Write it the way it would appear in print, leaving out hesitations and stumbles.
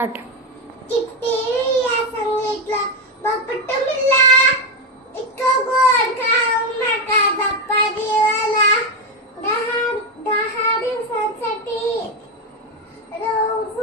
आठ. किती या सांगितलं बापट मिला इतकं गोड खाऊ नका चपातीवाला 10 दिवसांसाठी रोज